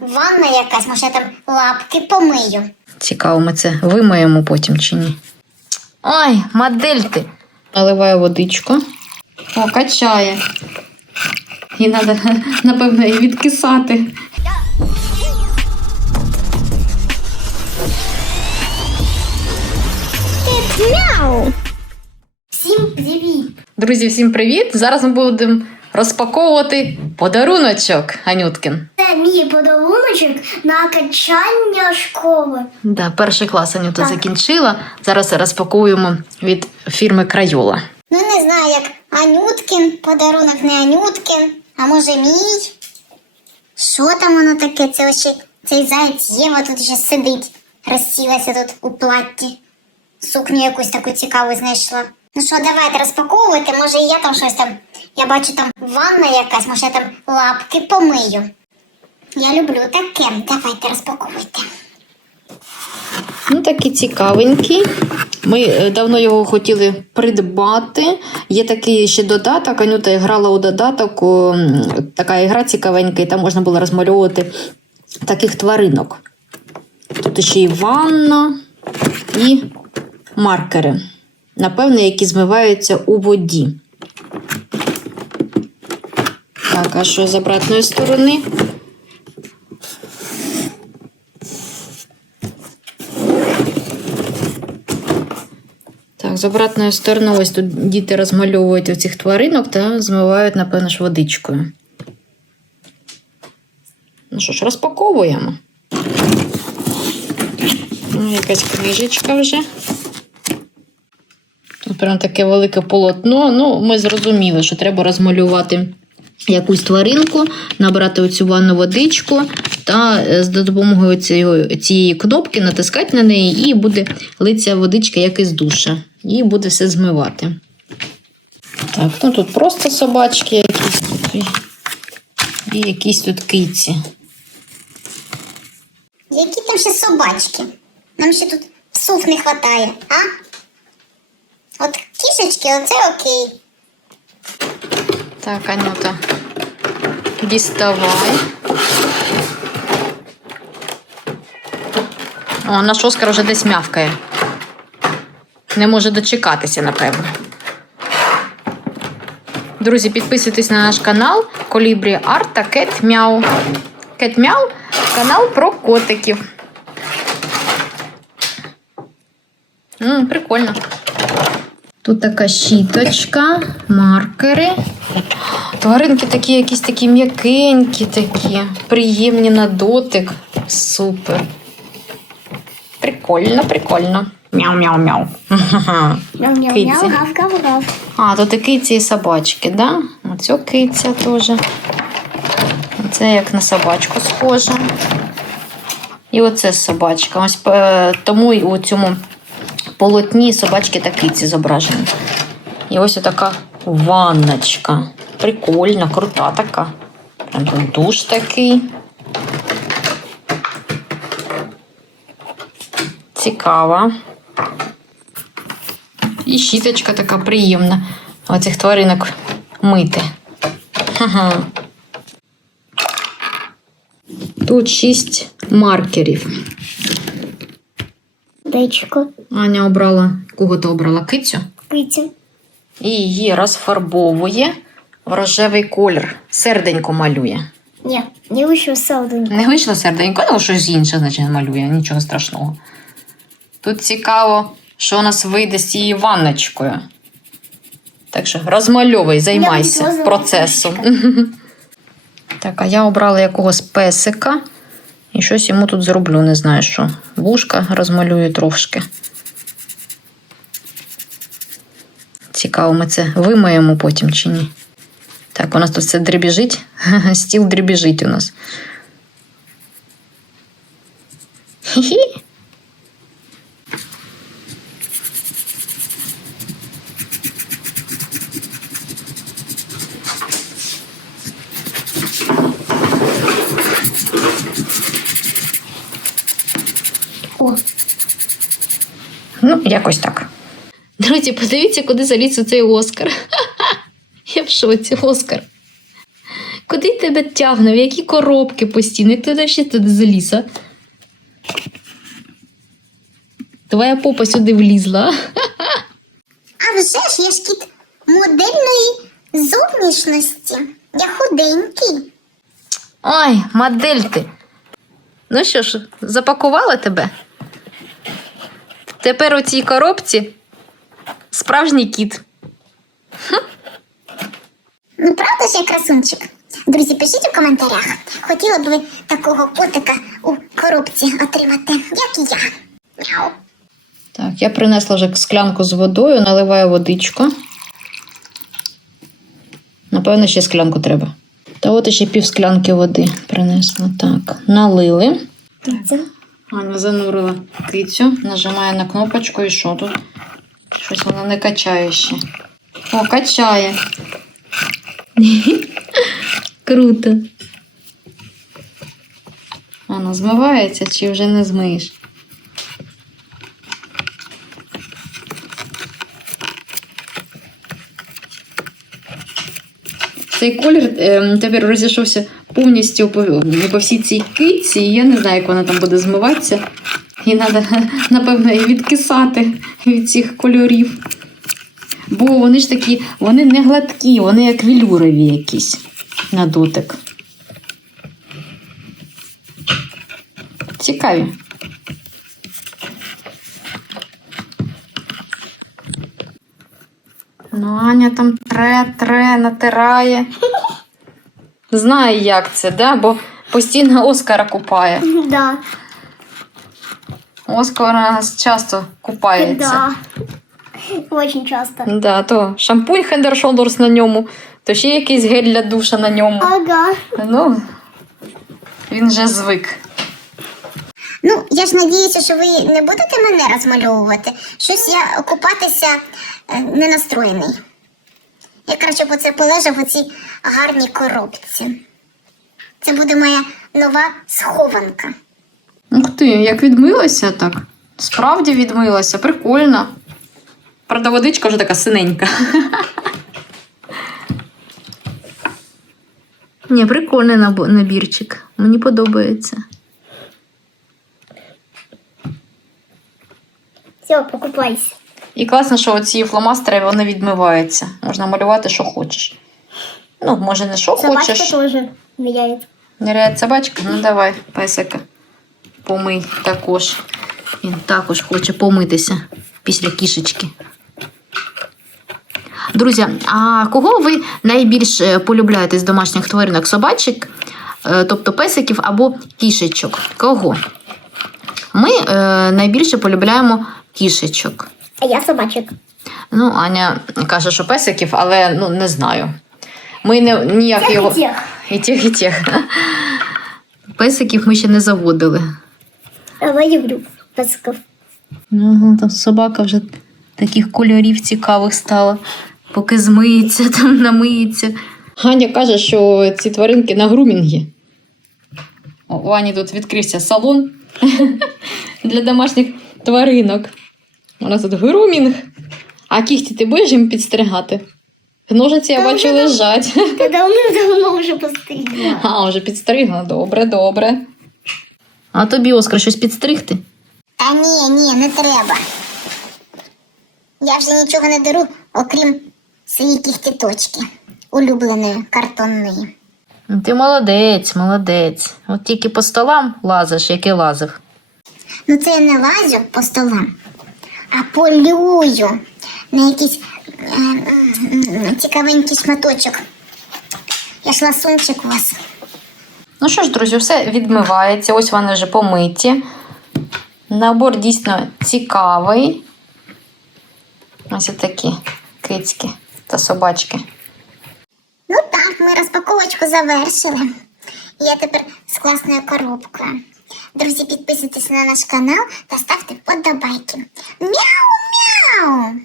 Ванна якась, може я там лапки помию. Цікаво, ми це вимиємо потім чи ні. Ой, модель ти. Наливаю водичку. О, качає. І треба, напевно, і відкисати. Всім привіт! Друзі, всім привіт! Зараз ми будемо розпаковувати подаруночок Анюткін. Це мій подаруночок на качання школи. Да, перший клас Анюта закінчила. Зараз розпакуємо від фірми Крайола. Ну не знаю, як Анюткін, подарунок не Анюткін, а може мій. Що там воно таке? Це ось ще цей заєць Єва тут ще сидить, розсілася тут у платті. Сукню якусь таку цікаву знайшла. Ну що, давайте розпаковувати, може і я там щось там. Я бачу там ванна якась, може я там лапки помию. Я люблю таке. Давайте розпаковуйте. Ну, такий цікавенький. Ми е, давно його хотіли придбати. Є такий ще додаток. Анюта грала у додаток. Така ігра цікавенька, і там можна було розмальовувати таких тваринок. Тут ще і ванна, і маркери. Напевно, які змиваються у воді. Так, а що з обратної сторони? З обратної сторони, ось тут діти розмальовують оцих тваринок та змивають, напевно, ж водичкою. Ну що ж, розпаковуємо. Ну, якась книжечка вже. Тут прям таке велике полотно. Ну, ми зрозуміли, що треба розмалювати якусь тваринку, набрати оцю ванну водичку та е, з допомогою цієї кнопки натискати на неї, і буде литься водичка, як із душа. І буде все змивати. Так, ну тут просто собачки якісь тут і, якісь тут киці. Які там ще собачки? Нам ще тут псов не вистачає, а? От кішечки, оце окей. Так, Анюта, діставай. О, наш Оскар вже десь мявкає. Не може дочекатися, напевно. Друзі, підписуйтесь на наш канал Колібрі Арт та Кет Мяу. Кет Мяу канал про котиків. М, прикольно. Тут така щіточка, маркери. Тваринки такі, якісь такі м'якенькі, такі, приємні на дотик. Супер. Прикольно, прикольно. Мяу-мяу-мяу. Гав-гав-гав. А, тут і киці і собачки, да? Оцю киця теж. Це як на собачку схоже. І оце собачка. Ось е, тому і у цьому полотні собачки та киці зображені. І ось така ванночка. Прикольна, крута така. Прям тут душ такий. Цікава. І щіточка така приємна. Оцих тваринок мити. Ха-ха. Тут шість маркерів. Дечко, Аня обрала. Кого ти обрала? Кицю? киця. І її розфарбовує в рожевий колір. Серденько малює. Ні, не вийшов солоденько. Не вийшло серденько, ну щось інше, значить, малює, нічого страшного. Тут цікаво, що у нас вийде з цією ванночкою. Так що розмальовуй, займайся процесом. Так, а я обрала якогось песика. І щось йому тут зроблю, не знаю що. Вушка розмалюю трошки. Цікаво, ми це вимиємо потім чи ні. Так, у нас тут все дребіжить. Стіл дребіжить у нас. Хі-хі. О, Ну, якось так. Друзі, подивіться, куди заліз у цей Оскар. Я в шоці, Оскар. Куди тебе тягне, в які коробки постійно, як ти ще туди заліз. Твоя попа сюди влізла. А вже ж я ж кіт модельної зовнішності. Я худенький. Ой, модель ти. Ну що ж, запакувала тебе? Тепер у цій коробці справжній кіт. Ну, правда ж я красунчик? Друзі, пишіть у коментарях. Хотіли б ви такого котика у коробці отримати, як і я. Мяу. Так, я принесла вже склянку з водою, наливаю водичку. Напевно, ще склянку треба. Та от ще пів склянки води принесла. Так, налили. Аня занурила кицю, нажимає на кнопочку і що тут? Щось вона не качає ще. О, качає. Круто. Вона змивається чи вже не змиєш? Цей колір е, тепер розійшовся повністю по, по всій цій і я не знаю, як вона там буде змиватися. І треба, напевно, відкисати від цих кольорів. Бо вони ж такі, вони не гладкі, вони як велюрові якісь на дотик. Цікаві. Ну, Аня там тре, тре, натирає. Знає, як це, да? бо постійно Оскара купає. Да, Оскар у нас часто купається. Очень часто. Да, то шампунь Shoulders на ньому, то ще якийсь гель для душа на ньому. Ага. Ну, він вже звик. Ну, я ж надіюся, що ви не будете мене розмальовувати. Щось я купатися е, не настроєний. Я краще б оце полежав у цій гарній коробці. Це буде моя нова схованка. Ух ти, як відмилася так. Справді відмилася, прикольно. Правда, водичка вже така синенька. Ні, прикольний набірчик. Мені подобається. Все, покупайся. І класно, що оці фломастери вони відмиваються. Можна малювати, що хочеш. Ну, може, не що хочеш. тоже влияет. Ныряє собачка? Ну давай, песика. Помий також. Він також хоче помитися після кішечки. Друзі, а кого ви найбільше полюбляєте з домашніх тваринок? Собачок, е, тобто песиків або кішечок? Кого? Ми е, найбільше полюбляємо кішечок. А я собачек. Ну, Аня каже, що песиків, але ну, не знаю. Ми не, ніяк його. тех. І тих, і тих. Песиків ми ще не заводили. А я люблю песков. Ну, там собака вже таких кольорів цікавих стала, поки змиється, там намиється. Ганя каже, що ці тваринки на грумінгі. У Ані тут відкрився салон для домашніх тваринок. У нас тут грумінг. А кіхті ти будеш їм підстригати? Ножиці, я Та бачу, вже лежать. Та давно-давно вже постригла. А, вже підстригла. Добре, добре. А тобі, Оскар, щось підстригти? Та ні, ні, не треба. Я вже нічого не дару, окрім своєї кіхтіточки, улюбленої картонної. Ти молодець, молодець. От тільки по столам лазиш, як і лазив. Ну це я не лазю по столам, полюю на якийсь е, цікавенький шматочок. Я ж ласунчик у вас. Ну що ж, друзі, все відмивається. Ось вони вже помиті. Набор дійсно цікавий. Ось такі кицьки та собачки. Ну так, ми розпаковочку завершили. Я тепер з класною коробкою. Друзі, підписуйтесь на наш канал та ставте вподобайки. Мяу-мяу!